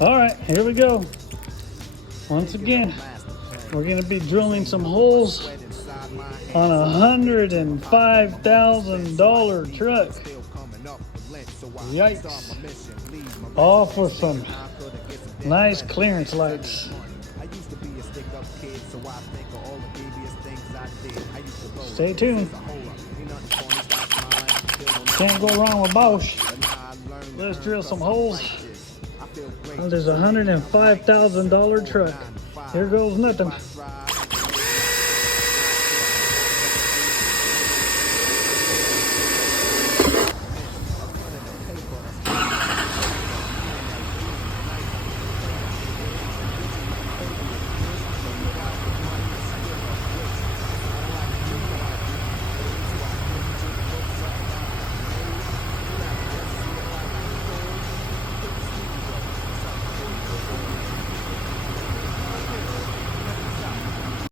All right, here we go. Once again, we're gonna be drilling some holes on $105,000 truck. Yikes. All for some nice clearance lights. Stay tuned. Can't go wrong with Bosch. Let's drill some holes. Well, there's a $105,000 truck. Here goes nothing.